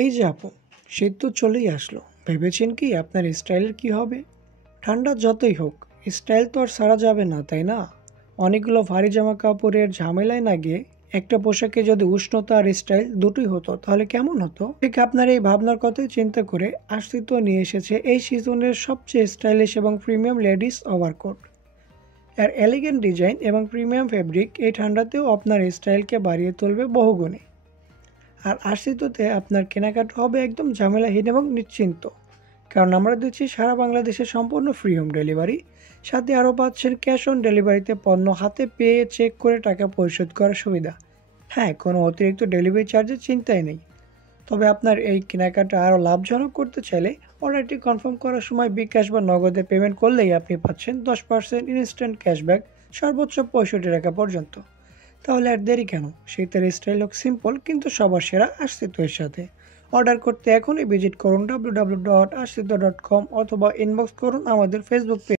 এই যে আপু, শীত তো চলেই আসলো। ভেবেছেন কি আপনার স্টাইলের কি হবে? ঠান্ডা যতই হোক, স্টাইল তো আর সারা যাবে না, তাই না? অনেকগুলো ভারী জামা কাপড়ের ঝামেলায় না গিয়ে একটা পোশাকে যদি উষ্ণতা আর স্টাইল দুটোই হতো তাহলে কেমন হতো? ঠিক আপনার এই ভাবনার কথাই চিন্তা করে আশ্রিত নিয়ে এসেছে এই সিজনের সবচেয়ে স্টাইলিশ এবং প্রিমিয়াম লেডিস ওভারকোট। এর এলিগেন্ট ডিজাইন এবং প্রিমিয়াম ফেব্রিক এই ঠান্ডাতেও আপনার স্টাইলকে বাড়িয়ে তুলবে বহুগুণে। আর আশ্রিততে আপনার কেনাকাটা হবে একদম ঝামেলাহীন এবং নিশ্চিন্ত, কারণ আমরা দিচ্ছি সারা বাংলাদেশে সম্পূর্ণ ফ্রি হোম ডেলিভারি। সাথে আরও পাচ্ছেন ক্যাশ অন ডেলিভারিতে পণ্য হাতে পেয়ে চেক করে টাকা পরিশোধ করার সুবিধা। হ্যাঁ, কোনো অতিরিক্ত ডেলিভারি চার্জের চিন্তাই নেই। তবে আপনার এই কেনাকাটা আরও লাভজনক করতে চাইলে অর্ডারটি কনফার্ম করার সময় বিকাশ বা নগদে পেমেন্ট করলেই আপনি পাচ্ছেন 10% ইনস্ট্যান্ট ক্যাশব্যাক, সর্বোচ্চ 65 টাকা পর্যন্ত। তাহলে আর দেরি কেন? শীতের স্টাইল হোক সিম্পল কিন্তু সবার সেরা আশ্রিতের সাথে। অর্ডার করতে এখনই ভিজিট করুন www.ashito.com অথবা ইনবক্স করুন আমাদের ফেসবুক পেজ।